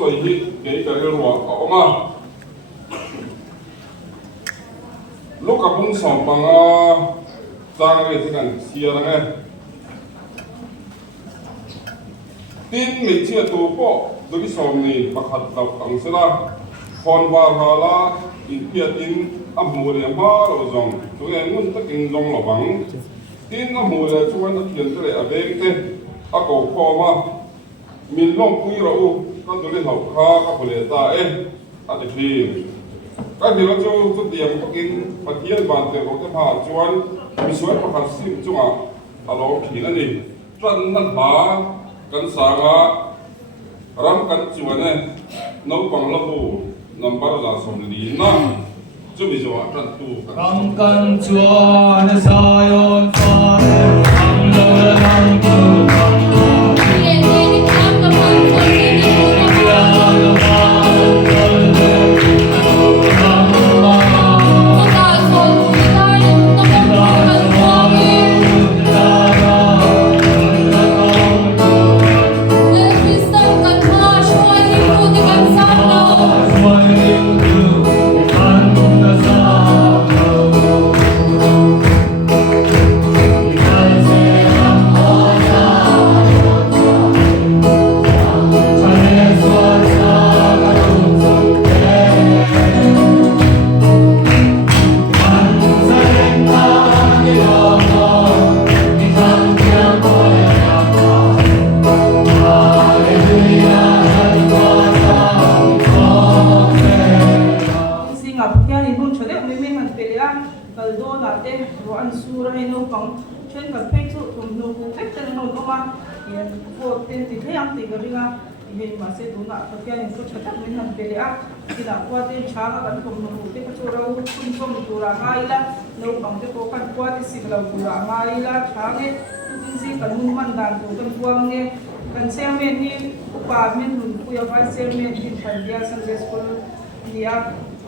soi hi ke ka ruwa oma lúc các bung sòng bằng trang cái gì cần xia đó nghe tin mình chia tổ bộ đối với sòng này bắt hạt đào tăng sẽ là còn vào hà la in phía tin âm mùa này mà rồi dòng chúng em muốn tất kinh dòng là bằng tin âm mùa này chúng em đã kiện tới ở bên thế à cầu kho mà mình long quý rồi các đối tượng học khá các phụ nữ ta ấy à để khi các điều đó cho điểm các cái phát hiện bản thể của cái hàng chuan bị suy phát sinh chung à alo khi này đi chân năn há cắn sáng á ram cắn chuan này nấu bằng lấp bù nằm bắt ra sòng lý na cho bây giờ chân tu ram cắn chuan Zion Father ram lo ram tu hiện mà sẽ đúng là thực hiện những cái chất mình làm về đấy thì là qua tên sáng là vẫn không nổi cái chỗ đâu không không chỗ là ngay là lâu bằng cái cố gắng qua thì xịt là chỗ là ngay là sáng ấy cái gì cần muốn mang đàn của cần quăng nghe cần xem mình đi bà mình luôn bây phải xem mình thì phải đi Sunday school đi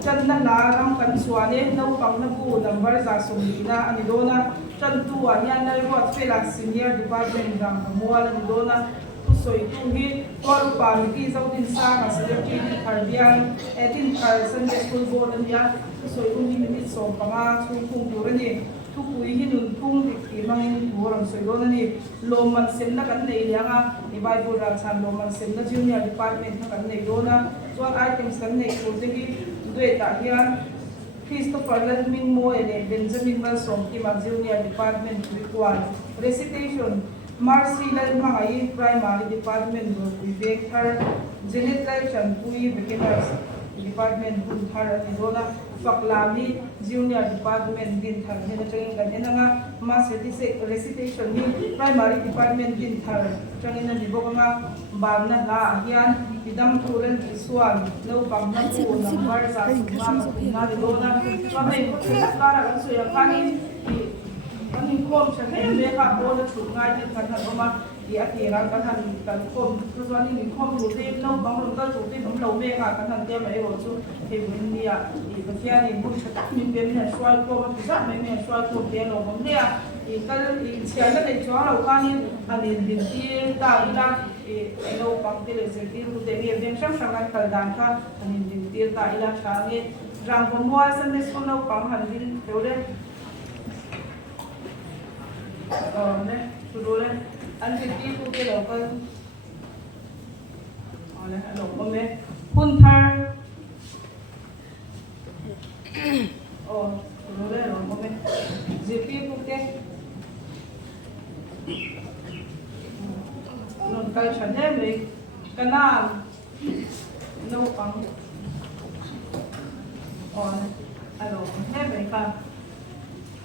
chân là làm cần xóa đấy lâu bằng nó bu làm vai giả sùng đi na anh đó na chân tu anh anh này gọi phải là senior department rằng mua là đó na soi tu hi kwa pa mi ki zau tin sa ka se ki Caribbean tin Sunday school board an ya soi tu ni mi so pa ma chung khung tu ni tu pui hi nun khung ti mang ni tu ram soi do ni lo man sem na kan nei lianga ni Bible ra chan lo man sem na junior department na kan nei do na chuan items kan nei ko te ki doi ta hian Christopher Ladming Mo and Benjamin Wilson ki ma junior department required recitation Marcy Lalmangai Primary Department Vivek Thar Janet Lai Chanpui Beginners Department Hun Thar Nidona Faklami Junior Department Din Thar Hena Changin Ganena nga Mass Recitation ni Primary Department Din Thar Changin Niboka nga Bana na hiyan Idam Turan Iswan No Pang Naku Nambar sa Suma na Nidona Pamay Kara Kansuya Kanin anh không sẽ thấy em bé các cô đã chụp ngay trên phần thật không mà thì ra cái thằng cần không cứ nói mình không đủ thêm đâu bóng lồng tơ chụp thêm bóng đầu bé cả cái thằng kia mà em chú thì mình đi thì cái kia thì cũng sẽ tắt mình bé mình xoay cô mà thực ra mình xoay cô kia nó bóng kia thì cái xe cái này chó đầu can đi anh đi đi ta đi ra thì đâu bằng cái là sẽ đi lúc đấy em bé sắp sang cái thời gian khác anh đi đi ta đi ra sáng đi rằng hôm qua Sunday school đâu bằng hành đi đâu đấy này, tụi đây anh sẽ đi phụ cái đầu con, này đầu con bé, hun thar, tụi đây đầu con bé, dễ đi phụ cái, rồi cái sản phẩm này, cái nào, nấu bằng, này, đầu con bé vậy cả,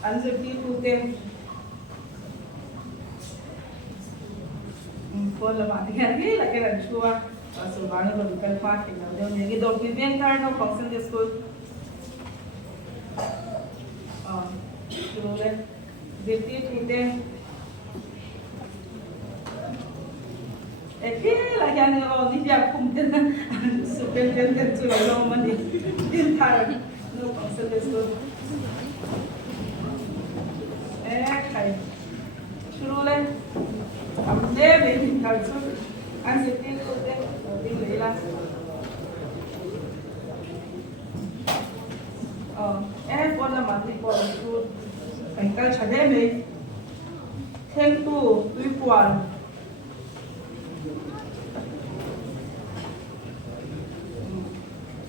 anh sẽ đi phụ cái Por la materia la que era chua so van lo local parking no de que do que bien tar no function de school so le de ti te que la que no ni ya cum de super de tu lo mani bien tar no function de school kai shuru le I'm there making culture. I'm sitting there, cảnh cái chả đêm ấy thêm tu túi quần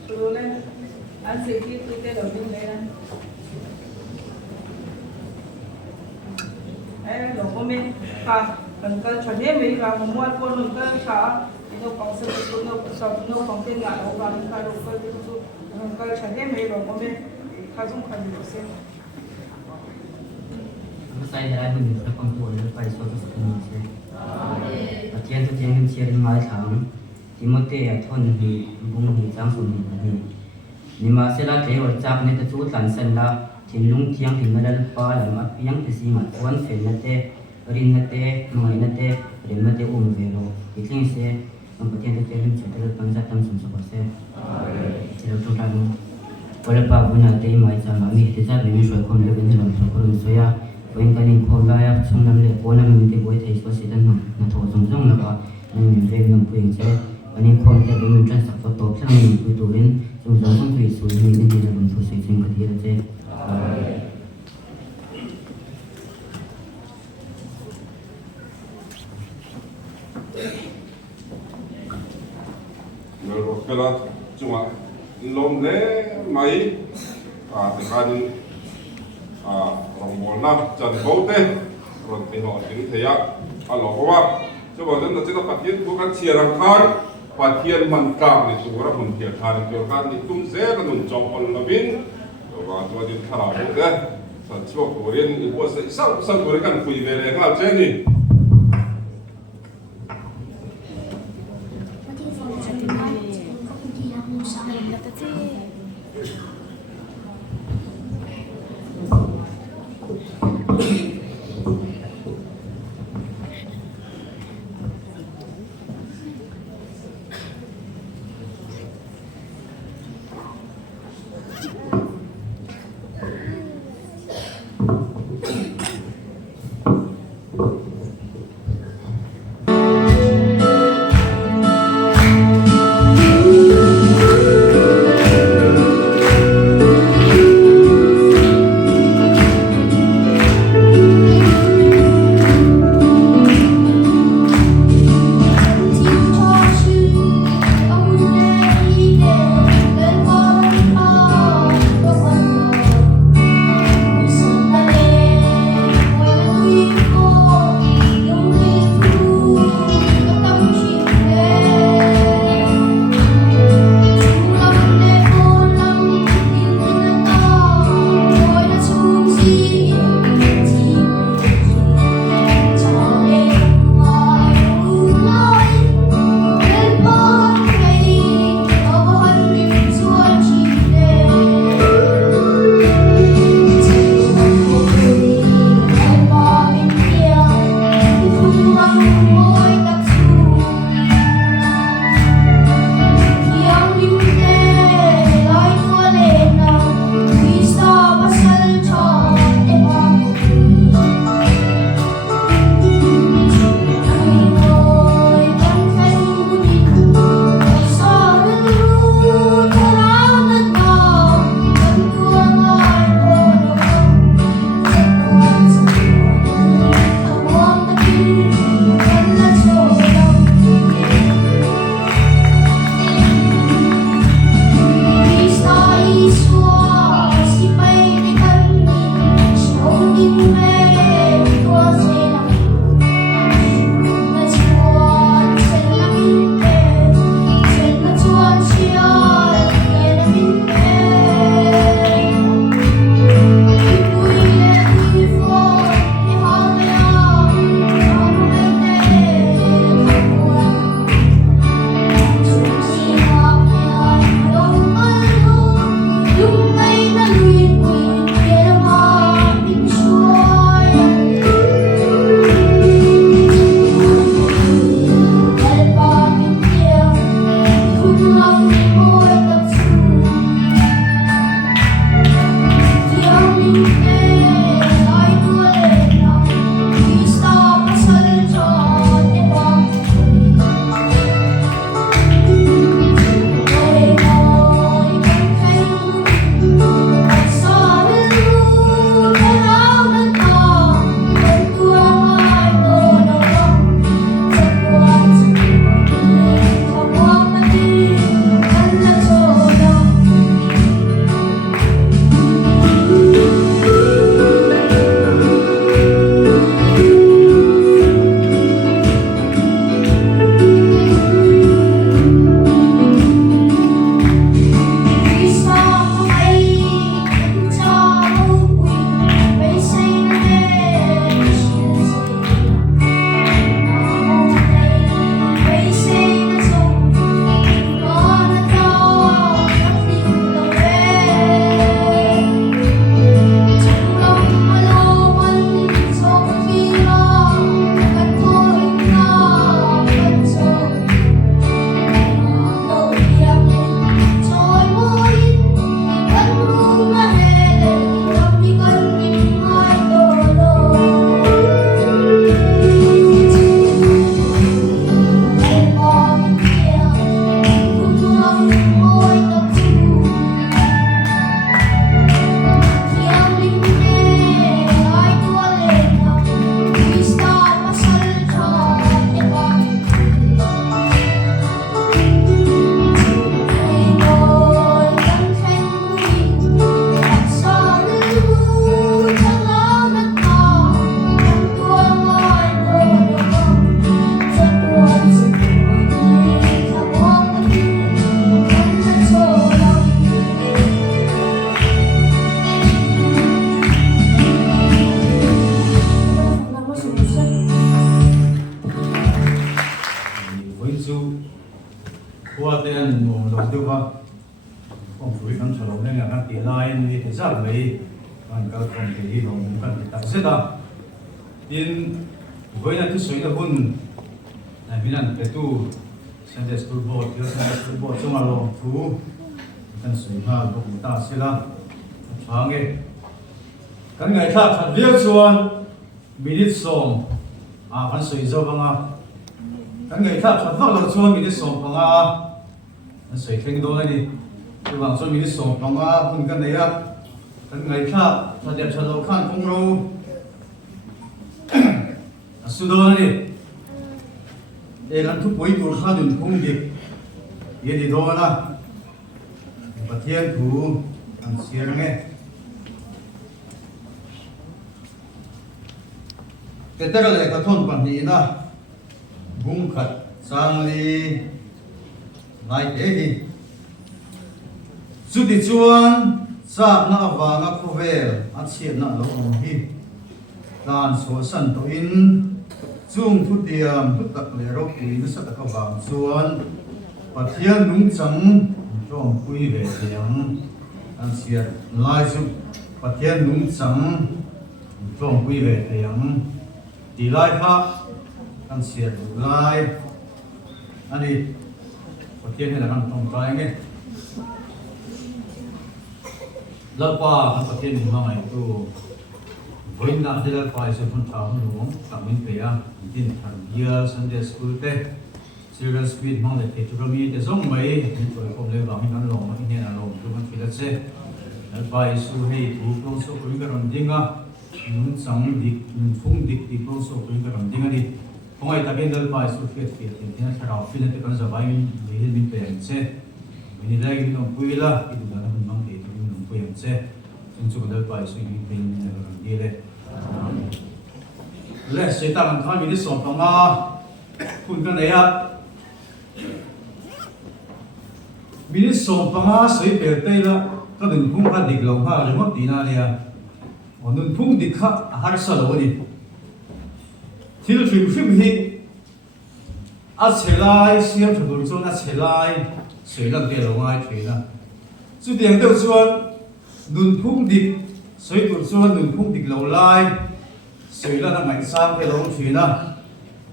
rồi lên anh sẽ đi tôi cái đầu tiên này nè lo có mình cả cảnh cái chả đêm ấy là một món con mình cái chả nó còn sẽ nó còn tên là nó còn cái đồ cái chả đêm ấy lo có mình khá giống khá nhiều xem Saya dah ada beberapa komponen pada suatu sekolah. Bagian tu jangan sharing mai thang. Timote ya thon hi bung hi jang sun ni. Ni ma se la te or chap ne ta chu tan san la thin lung thiang thin madal pa la ma piang te si ma kwan fen na te rin na te mai na te rin ma te ve lo. Itling se ang bagian tu jangan sharing pan jat tam sun so se. Amen. Tu ta nu. Wala pa buna te mai chang mi te jat mi shoi khom le ben lam so ko so ya. When kanin ko laya chung nam le ko nam mi te boy thai so sidan na tho jong jong la ka nan ve ngam puing che kanin ko te bu tran sak to thang mi pu tu rin chung jong jong tui su ni ni ni bun thu se chung ka ti ra che rồi cái đó chung à lom lẽ máy thì kanin rong bol na chan bo te ron te ho tin the ya a lo ko wa cho bo den na che ta patien ko kan chia rang khan patien man ka ni tu ra mun thia than ko kan ni tum se ka nun chong on lovin to wa to din thara bo de sa chuo ko rin i bo se sa ko kan pui ve le ka che ni nên ngủ đầu tư vào không phải cần sửa nên là các tỷ lệ như thế sao vậy còn các công ty nó cũng cần phải tạo rất là tin với là thứ suy là hun này mình ăn cái tu Sunday school board cái Sunday school board trong alo thu cần suy ha cũng ta sẽ là phá nghe cái ngày khác phát việc xuân minute song phần suy dâu bằng cái ngày khác phát vác là xuân minute song bằng phần suy khen đôi này đi cái bằng xuân minute song bằng phần cái này cái ngày khác phát đẹp cho lâu khăn không lâu sudah ni, kan tu poi tu khadun khung dik, ye di doa na, patian tu kan siar nge. Kita kalau kita thon pani na, bung khat sang li, ngai egi, sudi chuan, sa na avanga kovel, at siap na lo hi. Dan so san to in chung thu tiam thu tak le ro pui na sa ta ka wang chuan pathian nung chang chom pui ve tiang an sia lai chu pathian nung chang chom pui ve tiang ti lai kha an sia lai ani pathian la kan tong kai nge la pa pathian ni ma mai tu với nạp thì là phải sử dụng tháo đúng cảm ơn thầy à tin thằng kia Sunday school te serious speed mang lại thì chúng tôi để giống mấy những tuổi không lên vào những ăn lồng mà hiện là lồng chúng mình phải là xe phải sử hay thủ công số của những cái đồng tiền à những sáng đi những phun đi thì công số của những cái đồng tiền đi không ai ta biết được phải sử dụng thì nó sẽ đào phiên thì con giờ bay để hiện mình tiền xe mình đây nó quý là cái điều đó mình mang để chúng mình quyền xe chúng tôi phải sử dụng tiền đi lên lẽ sẽ tăng khá mình đi sống bằng phun cái này à mình đi sống bằng sấy bể tây là cái đường phun cái địch lòng ha rồi mất tí nào nè còn đường phun địch khác har sao đâu đi thiếu phim hi sẽ lại xem cho tôi cho nó sẽ lại sấy làm tiền lòng ai chơi na chú tiền đâu chuan đường phun địch sấy tụt chuan đường phun địch lâu lai sấy là thằng ngày sang cái lâu chuyện na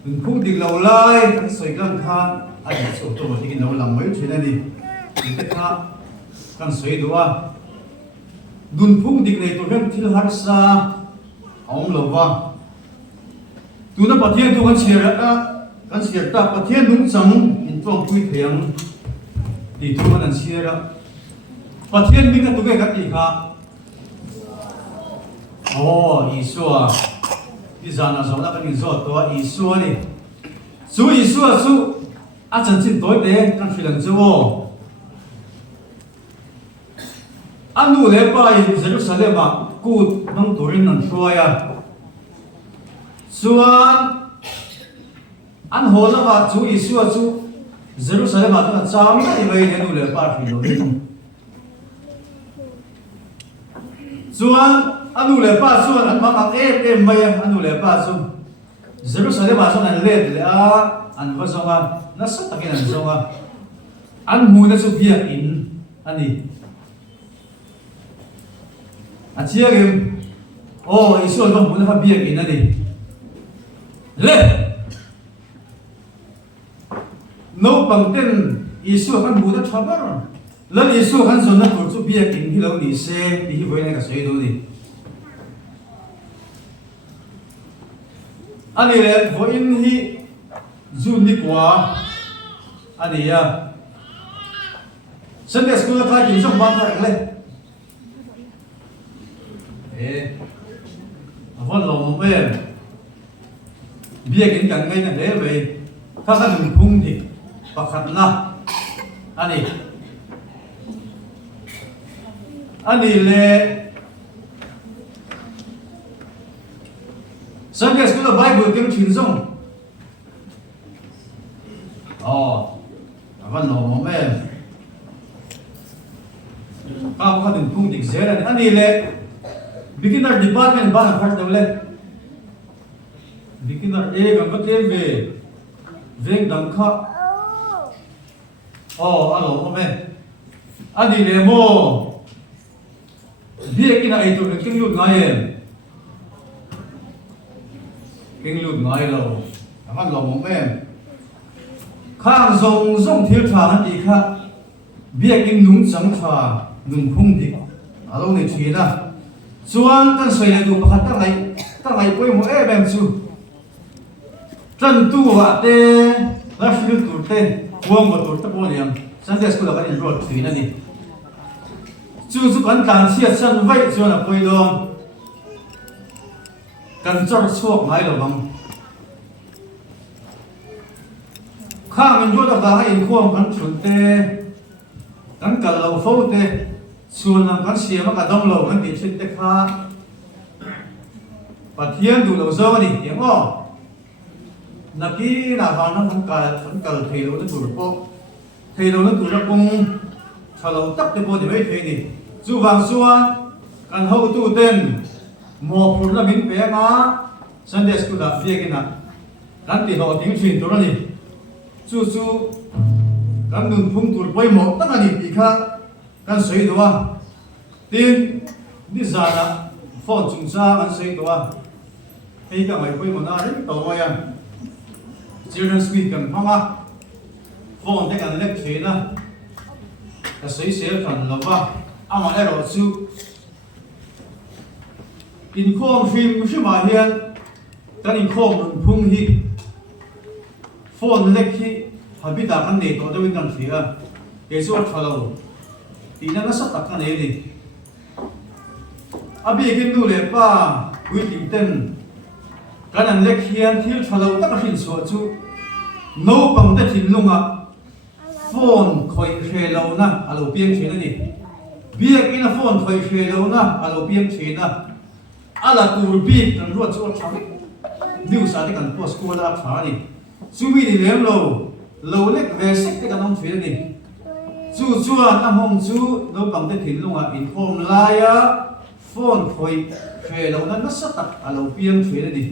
đường phun địch lâu lai thằng sấy làm thang anh số tôi thì cái lâu làm mấy chuyện này đi cái khác thằng sấy đó đường phun địch này tôi biết thiếu hạt sa ông lâu vang tu na pathian tu kan siar ta pathian đúng chang in trong quy thiang đi tu kan siar pathian mình tu cái cái gì cả Isua di sana sana kan izot to Isua ni Isua chân chín tối để kan filang zo anu le pa Jerusalem ma kut mang turin nan shoya suan an hola wa chu Isua chu Jerusalem ma ta cham ni ve anu le pa filang suan anu le pa suan an mang em mai anu le pa su Jerusalem ma so an le le a an va zonga na sa takin an zonga an mu na su bia in ani a chia game Isu an mu na bia in ani le no pangten Isu kan mu na thabar lan Isu kan zona ko su bia in hi lo ni se hi voi na ka sei do ni ani le vo in hi zun ni kwa ani ya Sunday school ka kim sok ban ra le avon lo mo be bia kin kan ngai na le ve ka ka dun phung thi pakhat na ani le Sunday school Bible kim chin song avon lo mo be ka dun phung dik zera ani le beginner department ba khart dawle beginner A gam ke ve veng dam kha alo ome ani le mo bia kina ai to king lut ngai em king lut ngai lo aman lo mo em khang zong thil tha han ti kha bia king nung chang tha nun khung dik alo ni thina chuan kan soi le du pakhat ta ngai poi mo em chu trần tu vạ tê lá phiêu tụt tê buông một tụt tấp buông liền sáng giờ school là cái gì rồi thủy này đi chú còn đàn xe sân vậy cho là quay luôn cần cho suộc ngay là bằng khang mình vô được là hay khuôn cần chuẩn tê cần cả lầu phâu tê xuân là cần xe mà cả đông lầu cần tiền trên tê kha và thiên đủ lầu dơ đi tiếng không naki na vang nang kal thei lo na tur po thei lo na tur ra kung thalo tak te po de mai thei ni chu wang suan kan ho tu ten mo phur la min pe nga Sunday school da fie kina kan ti ho ting thin tur ni chu kan nun phung tur poi mo tak ani ti kha kan sei do wa tin ni zana phone chung sa kan sei do wa hei ka mai poi mo na ri to mo ya Children's Week kan phama phone te kan lek thina ka sei sel kan lova ama ero chu in khom phim shima hian kan in khom nun phung hi phone lek hi habita kan nei to dewin kan thia ke chu thalo tina na sa tak kan nei ni abi kin nu le pa wi tim ten kan an lek hian thil thalo tak hin so chu no pang te thin lunga phone khoi khe lo na alo piang thina ni biak ina phone khoi khe lo na alo piang thina ala tur bi kan ro chu thang diu sa te kan post ko la tha ni chu bi ni lem lo lek ve sek te kan om thina ni chu chuan a hong chu no pang te thin lunga in home la ya phone khoi khe lo na sa tak alo piang thina ni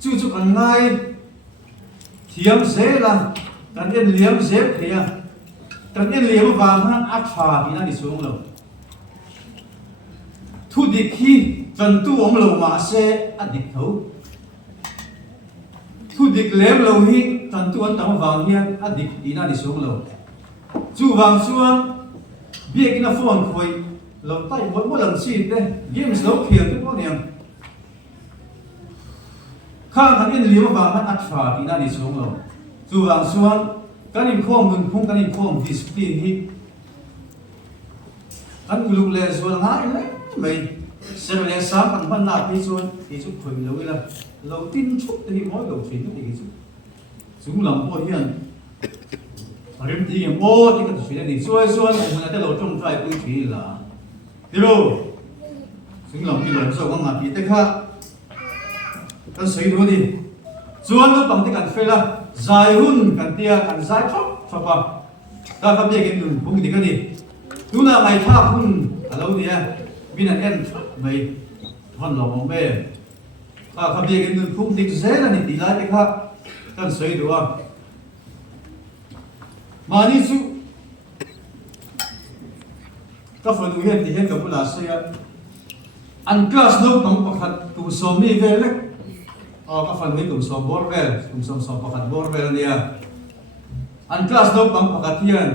chu kan ngai thiam se la kan en liam se thia kan en liam wa man a tha bi na ni sung lo thu dik hi kan tu om lo ma se a dik tho thu dik lem lo hi kan tu an tam wang hian a dik di na ni sung lo chu wang chuan biak na phone khoi lo tai mo lang si te games lo khel te po niam khang kan in liam wa man a tha bi na ni sung lo chu wang chuan kan in khom nun phung kan in khom discipline hi kan uluk le zual ngai le mai sem le sam kan ban na pi chuan ti chu khoi lo ila lo tin chuk te hi mo lo thin te hi chu chung lam po hian arim ti ge mo ti ka thina ni chuai chuan mo na te lo tong trai pui thi la ti lo chung lam pi lo so nga pi te kha kan sei do ni chuan lo pang te kan fe la zai hun kan tia kan zai thop thopa ta ka be gen nun bung di ka ni tu na mai tha hun alo dia bin an en mai hon lo mong be ta ka be gen nun bung dik ze na ni ti la te kha kan sei do a mani chu ka fa du hen ti hen ka pula se ya an class no pang pakhat tu so mi ve le ka fan wi tum som borvel tum som pakhat borvel nia an class no pang pakhat hian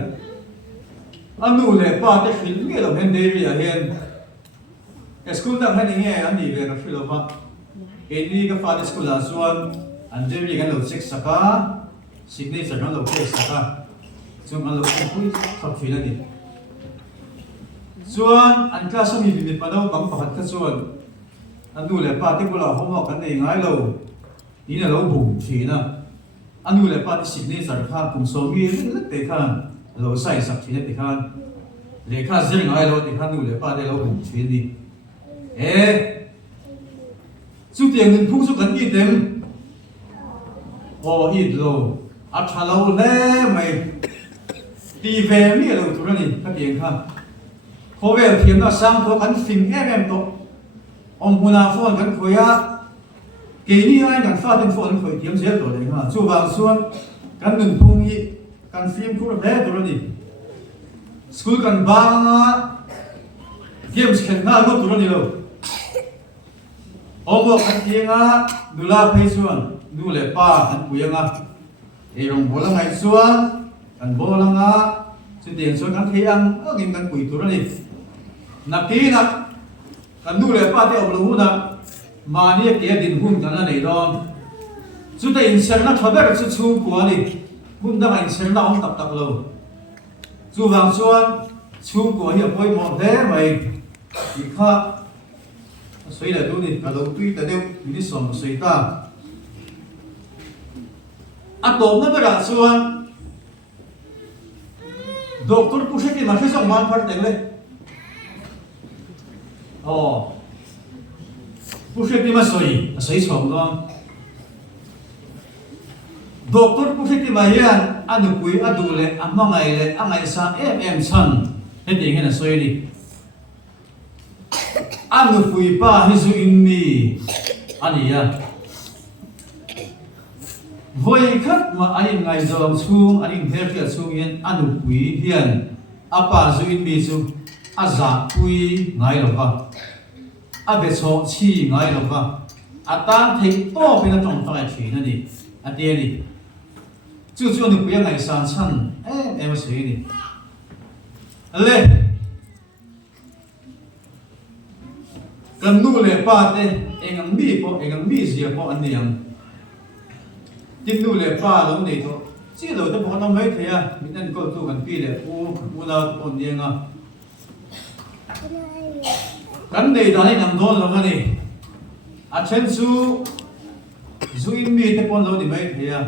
anu le pa te fil nge lo hen devi a hen school dang han nge an ni ve ka filo ba eni ka fa school a suan an devi kan lo check saka signature kan lo check saka chung an lo pui thap fil ani suan an class mi bi pa do pang pakhat ka suan anu le pa te pula homework kan nei ngai lo ina lo bum thina anu le pa signature kha kum so mi le te khan lo sai sak thina te khan le kha zer ngai lo te khan nu le pa te lo bum thin ni chu tiang nun phung su kan i tem o i lo a tha lo le mai ti ve mi lo tu ra ni ka tiang kha kho ve thiam na sang tho kan fing em to om huna phone kan khoya ke ni ai kan fa den phone khoi tiam zel to le ha chu wang suan kan nun phung hi kan film khu le turani school kan banga games khen na lo turani lo omo kan tianga dula phaisuan du le pa kan puyanga e rong bola ngai suan kan bolanga chu tiang suan kan thiang agim kan pui turani nakina kan du le pa te oblu na mani ke din hum kan nei don chu te in ser na thaber chu chu ko ni hum da in ser na ong tak tak lo chu wang suan chu ko hi poi mo he mai ki kha soi la du ni ka lo tui ta deu ni som soi ta a tom na bera suan doctor pushe ki ma se song man phar teng le pushe ki ma soi som don doctor pushe ki ma hian anu pui adu le amangai le angai sa em san he ding he na soi ni anu pui pa hi zu in mi ani ya voi khat ma ani ngai zom chung ani her pia chung yen anu pui hian apa zu in mi chu aza pui ngai lo ka abe cho chi ngai lo ka atan thei to pina tong tai thi na ni ati ni chu chu ni pui ngai san chan em sei ni le kan nu le pa te engang mi zia po an niang tin nu le pa lo nei to chi lo te po na mai thea min an ko tu kan pi le u na po nianga kan nei da ni nam don lo ga ni a chen su in mi te pon lo ni mai thea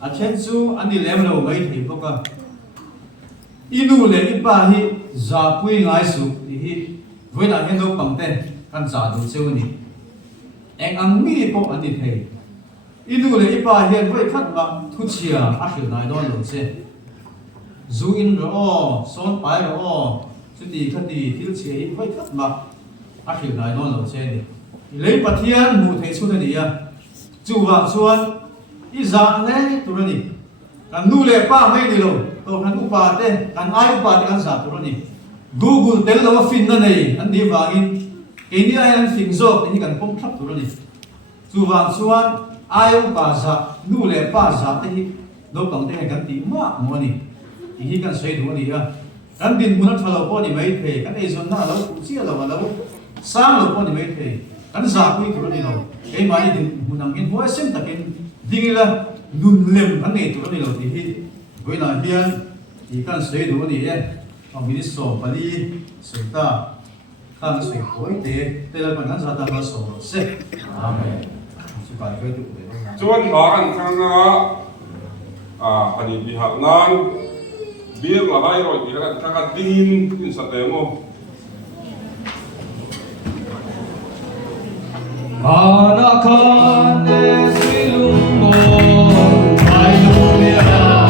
a chen su an ni lem lo mai thei po ka inu le i pa hi za pui ngai su hi voi na hen do pang ten kan za du cheu ni eng ang mi po an ni thei inu le i pa hian voi khat ma thu chia a hil nai don lo che zu in ro son pai ro chu ti khati thil che i voi khat ma a hil nai don lo che ni le pathian mu thei chu ni ya chu wa chuan i za le tu ni kan nu le pa mai ni lo to kan upa te kan ai upa te kan sa tu ni Google tel lo fin na nei an di wangin ke ni ai an fin zo ni kan pom thap tu ni chu wang chuan ai upa za nu le pa za te hi do tong te kan ti ma mo ni hi kan sei du ni ya kan din mun thalo po ni mai the kan ei zon na lo ku chi lo lo sang lo po ni mai the kan za pui tu ni lo ke mai din mun ang in ho sem takin dingila nun lem kan nei tu ni lo ti hi voi na hian thì kan sei du ni e ông minister so pali seita kan sei koi te la kan sa ta ba so se amen su kai kai tu le chuan ba kan thang na ani bi ha nan bir la bai ro ti ka ka din in sa te mo Anakan silumbo hallelujah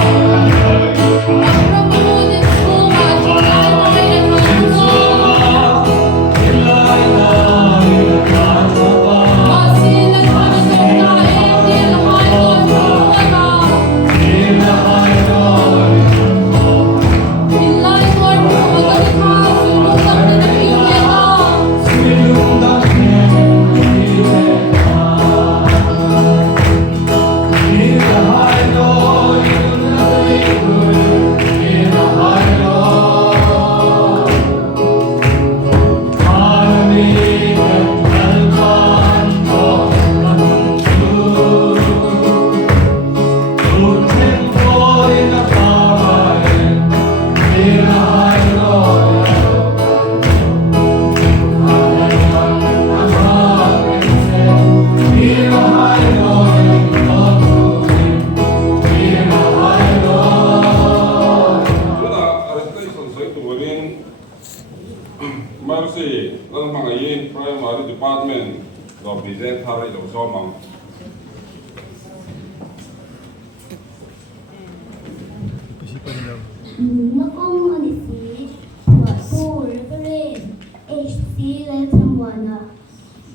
Nakong manisi, Wapo, Reverend, HC, Letamwana,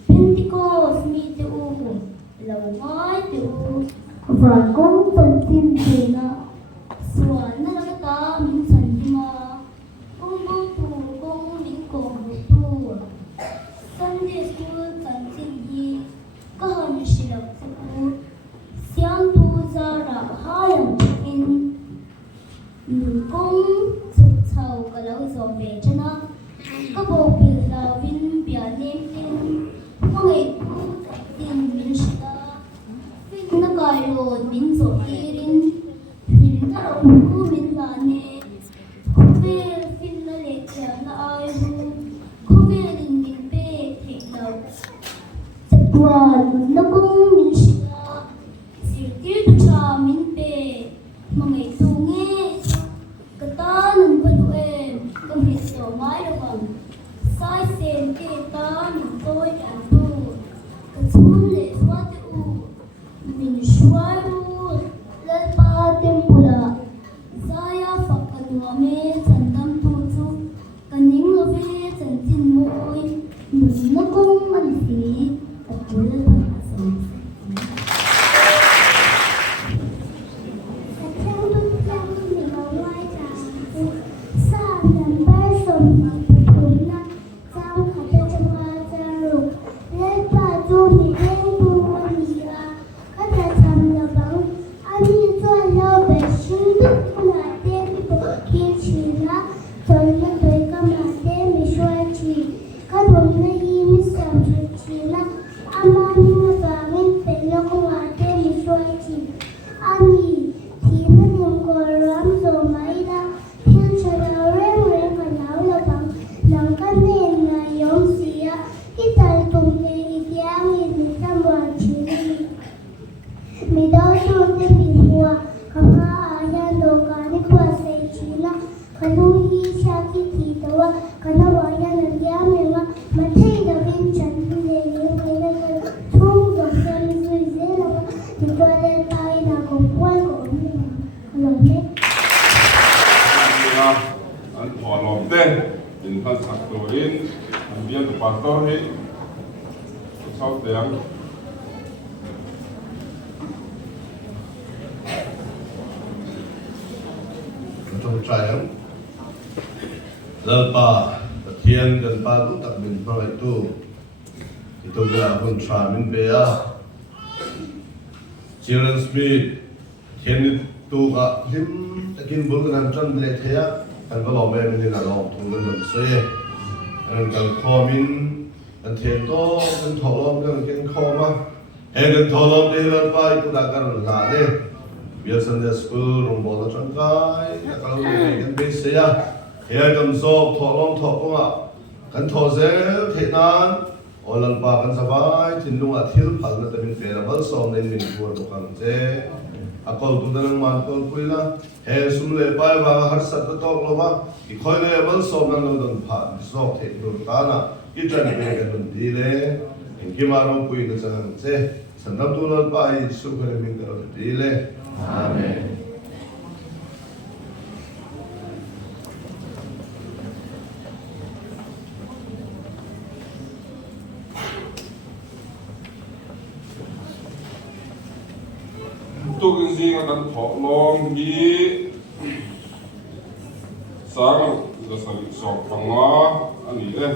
Pentecost, Mite U, Lawai, Te U, Fragong, Pantin, Pena, Swa, của mẹ trần tâm phụ giúp cần những người về trần xin môi mình nó cũng ăn gì thật vui là sống Ani, Tina yung koram so maida, Hilsa daw ring kanaw labang, Nang kanin na yung siya, Ital tungke ityang inisang wachini. Midaw surte bihua, Kanga ayan do kani kwa say china, Kanuhi siya kititawa, Kanawayan nagyami nga, Matay na vinchan, Hindi yung kailangan, Tung dong kami suizela nga, Dito alay tayo na kumpuan ko, Kalomit. An thọ lòm tên in thân sạc tổ in an viên của pastor hi sau tiếng trong trái giờ pa thiên gần pa lúc tập mình phải tu thì tôi là con trai mình bé Children Smith thiên tu cả lim takin bul kan chân lệ thế kan có lòng em nên là lòng thùng gần gần xe kan kho min kan thiên to kan thọ lòng kan kho mà kan thọ lòng để là pa tu đã kan là đấy bây Sunday school rong bò chân cái kalau ni kan bê xe kan so thọ lòng thọ cũng kan thọ xe thế nan Olan pa kan sabay tindung at hil pal na tamin pera bal som na ining buwan ko kan je akol tu danang man kol kuila he sumle pai ba har sat to lo ba ikhoy le bal som na lo don pha sok the do ta na ki tran be kan don di le ki ma ro pui na chang je sanam tu lo pai su khare min ka di le amen tu kinh gì mà cần thọ lòng gì sáng là sản xuất bằng hóa anh nghĩ đây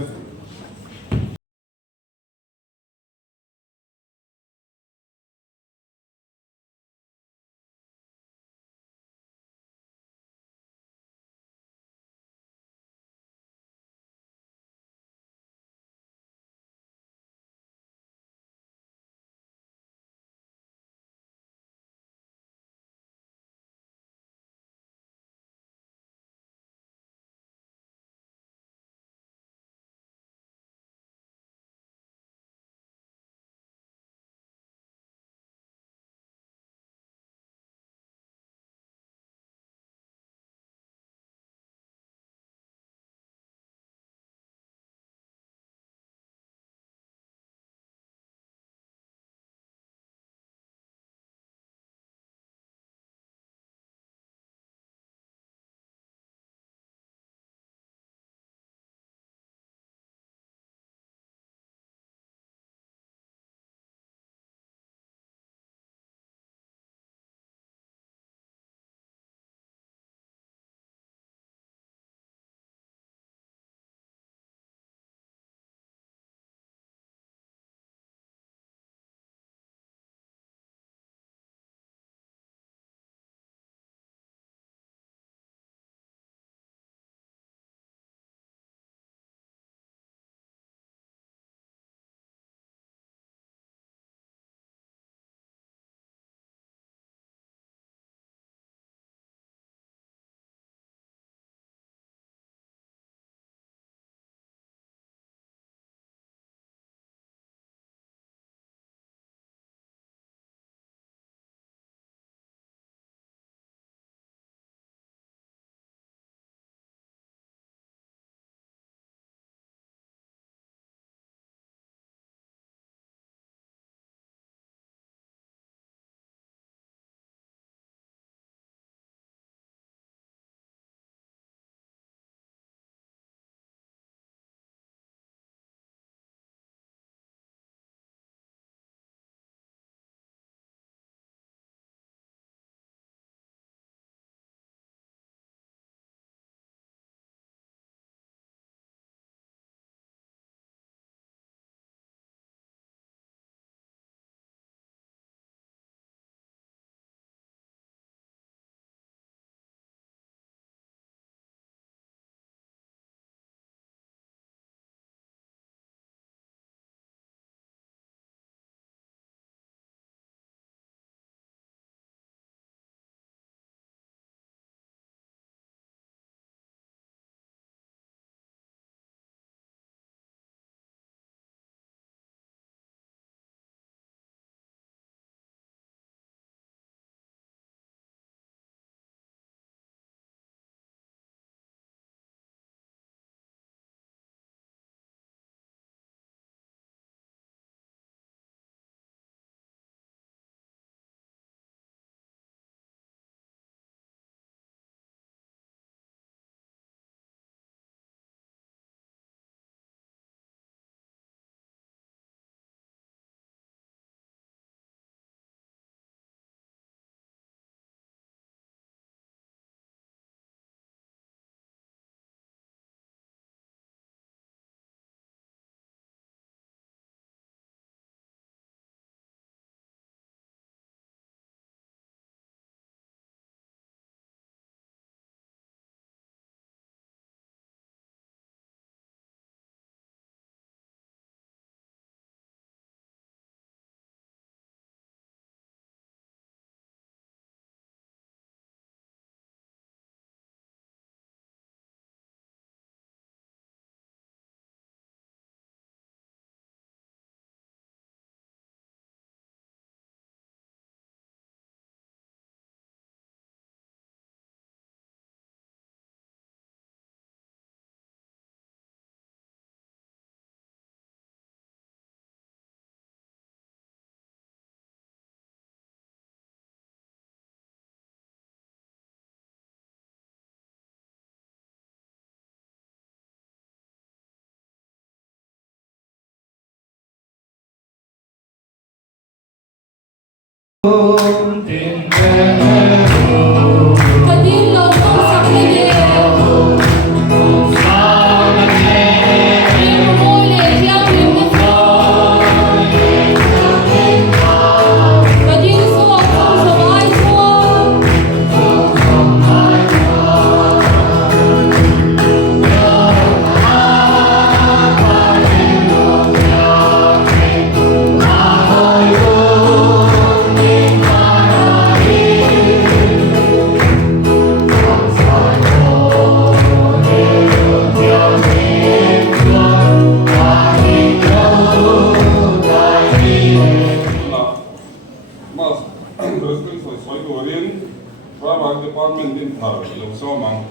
Mas President Soy Gorin, Travel Department in Thar, Yung Somang.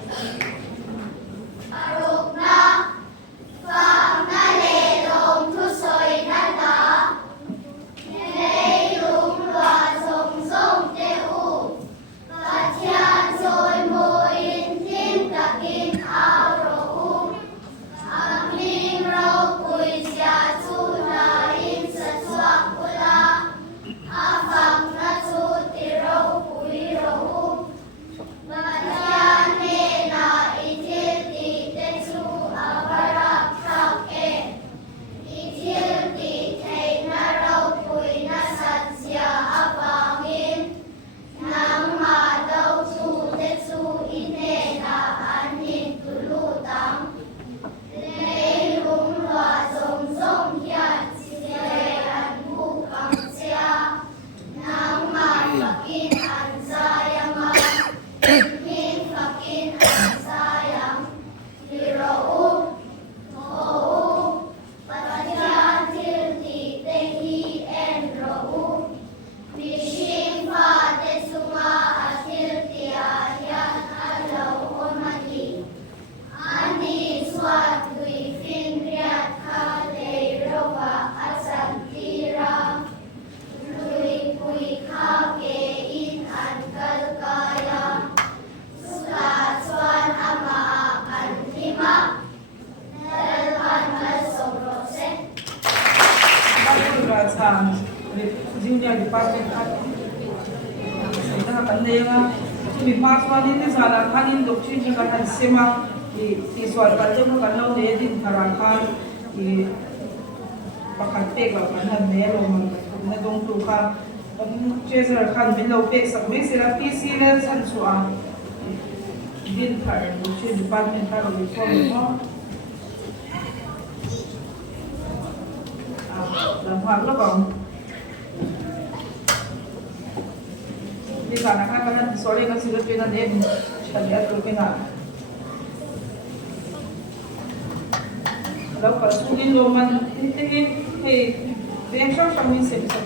Junior Department at kanaya mi paswa ni sala khanin doctrine ni kan sema i swal palte mo kanlo ne din tarakan i pakate ka kan mero na dong tu ka treasure kan bilo pe sa me sila PC le san suwa din thar doctrine department ka ro mo làm hoạt lắm không? Di sana kan kalian sore kan sudah pindah deh, kita lihat dulu pindah. Kalau pas sulit loman, ini hey, besok kami sebisa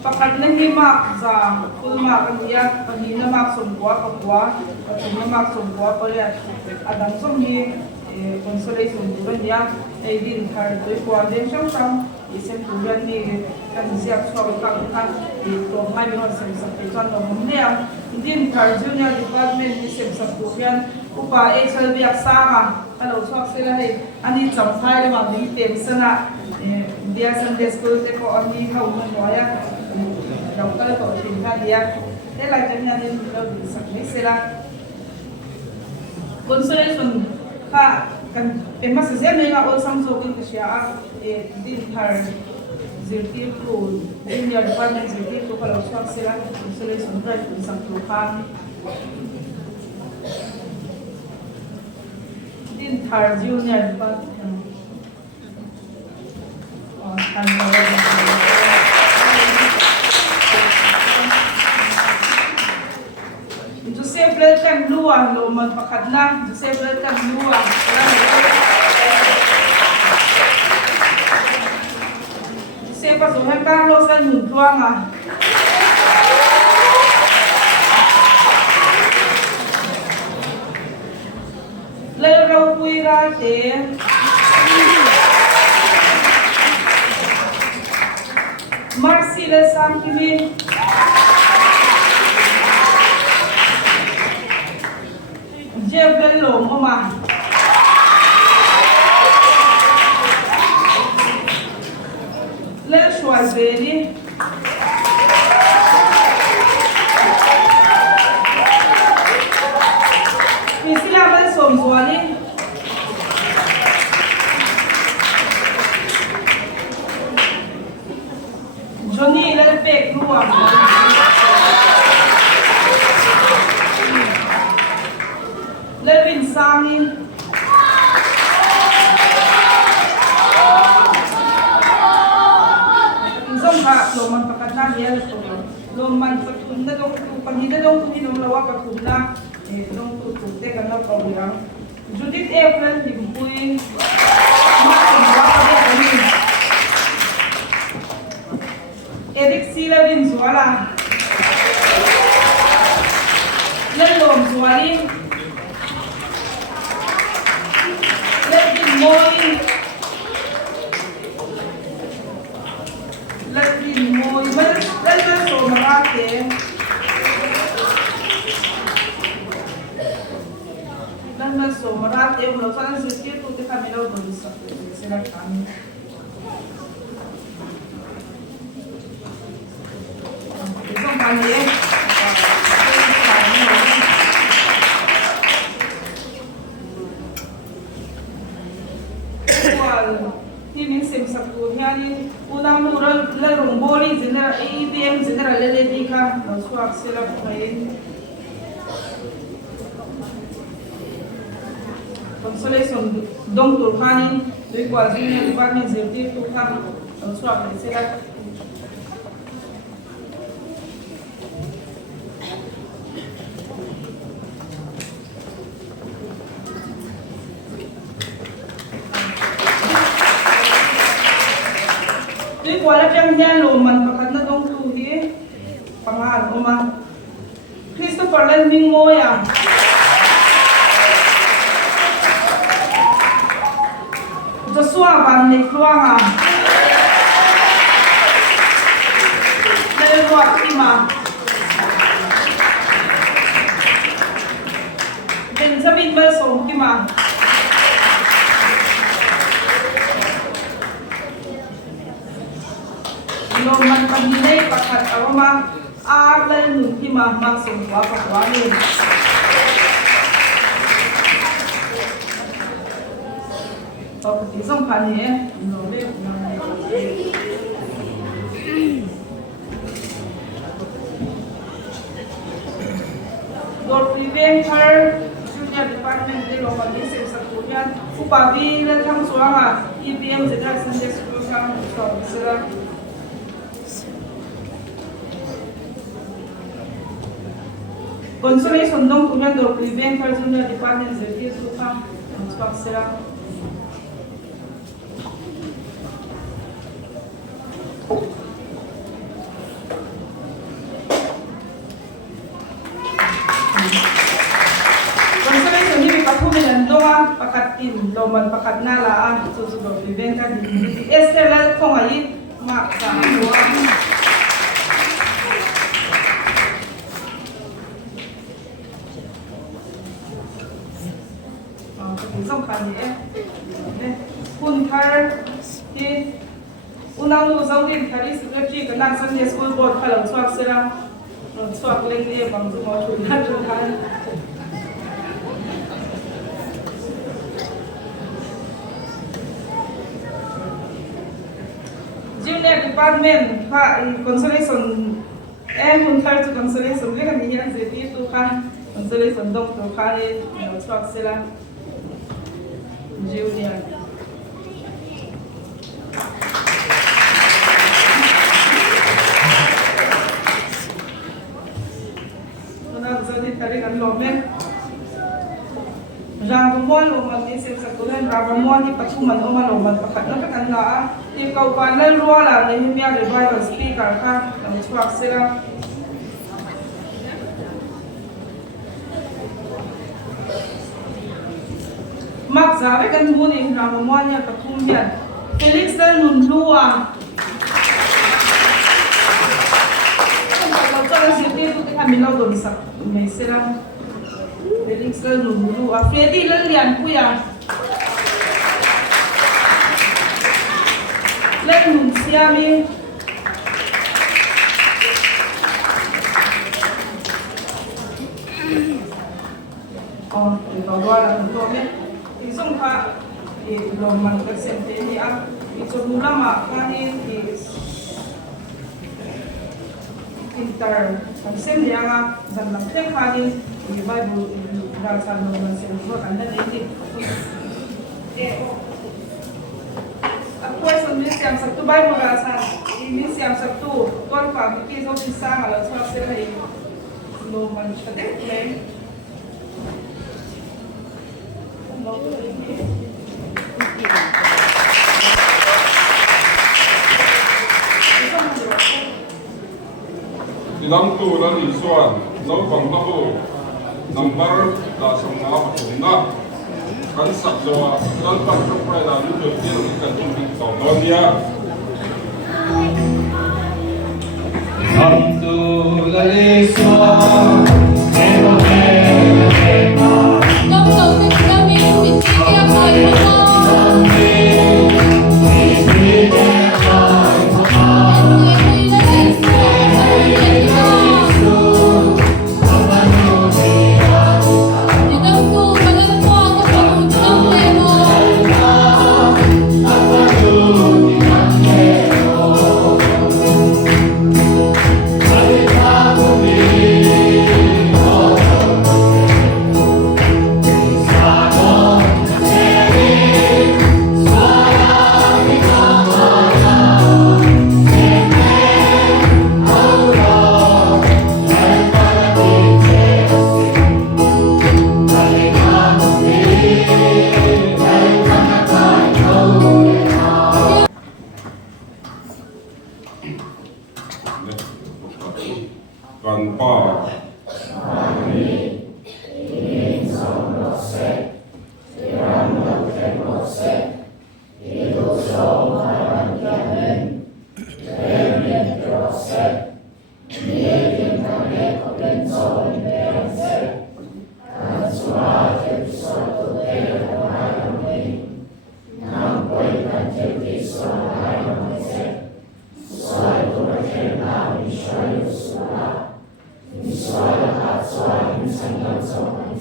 pakat na himak sa kulma kaniya kanina mak sumbuwa kapwa kanina mak sumbuwa pala adang sumhi consolation duran ya ay din thar toy ko den sang isem duran ni kan siap so kang to mai mi hon sem sa pesan no mne din thar junior department ni sem sa puyan upa excel biak sama alo sok sila hey ani champhai ma ni tem sana dia Sunday school te ko ani hau mo ya đồng cái tổ truyền ra đi thế là cho nhân viên đâu bị sập mấy xe la consolation ha kan pemas sẽ nên là ôn sang số kinh tế din thar zirti ko din ya department zirti ko kalau swak xe la consolation right ôn sang số khang din thar junior department kan Joseph Relkan Luang lo magpakat na Joseph Relkan Luang Joseph pasuhan Carlos ang nuntuang Laraw puirate Marcela Sangkimin Jebel lo mama Maseni. Isilaman Somzwani. Johnny Lalpek Luang. Levin Sami. Zomha loman pakatna hiya loman patunda dong panhida dong hinong lawa patunda dong tutte kana program Judith April Limpuy Eric Sila Vinzuala Lalom Zuali Lalvin Moy Lalvin Moy Lalvin Somarate Lalvin Somarate Ulo sana sisir tuti kami daw doon sa sila kami isang kami Timin sim saktu yani unang mural larong boli general EBM general lelebi ka swak sila kain consolation dong turhani doi kwa junior department zerti turhan swak sila Wala siyang hiyaluman, pakat na dong tuhi. Pangahan ko ma. Christopher Landing Moya. Joshua Van Nekluanga. Nelwa Kima. Benjamin Balsong Kima. Loman paghinay pakat aroma arlan nun kima maksong wapakwanin. Tapos isang kanya nole Lord Preventer Junior Department de Local Research sa Kuyan upabi latang suanga EPM General Sunday School sa sila Consolation dong punya do preventer junior department zerti suka swak sila Consolation ni patumin doa pakatin loman pakat nala susudo preventer di Esther la kongai mak sa isang kanya Kunthar di unang lusang din kari secretary kanang Sunday School Board kalang swak sila swak leng dia bang semua sudah Junior Department consolation Kunthar to consolation dia kan dia jadi itu kan consolation doktor kali swak sila Junior. Muna jadi tadi kan lomen. Rabamuan loman ni sekulen rabamuan di pacuman loman pakat na kan na di kau panel ruala ni himya revival speaker ka ang swak sila. Mak sabi kan muni rabamuan niya pacuman. Felix dal nunlua. Kalau siapa itu kita milau doon sa may sila. Felix dal nunlua. Freddy lalian kuya. Len nun siami. Bawala ng tome. Isang ka, loman ka sente niya. Ito mula kanin is inter consent niya nga dan lang kanin di Bible dasar loman sente anda ini. Ako ay sumis yang satu Bible rasa ini yang satu tuan pa bikin so bisa ngalah so sila loman siya deh. Ilang tulan isuan, lau bang lahu, number da sama patunda, kan sakjawa, dan pakuprai da lucu dia ikan tinggi tahunnya. Alhamdulillah, Tanpa Hãy subscribe cho kênh Ghiền Mì Gõ để không bỏ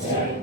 lỡ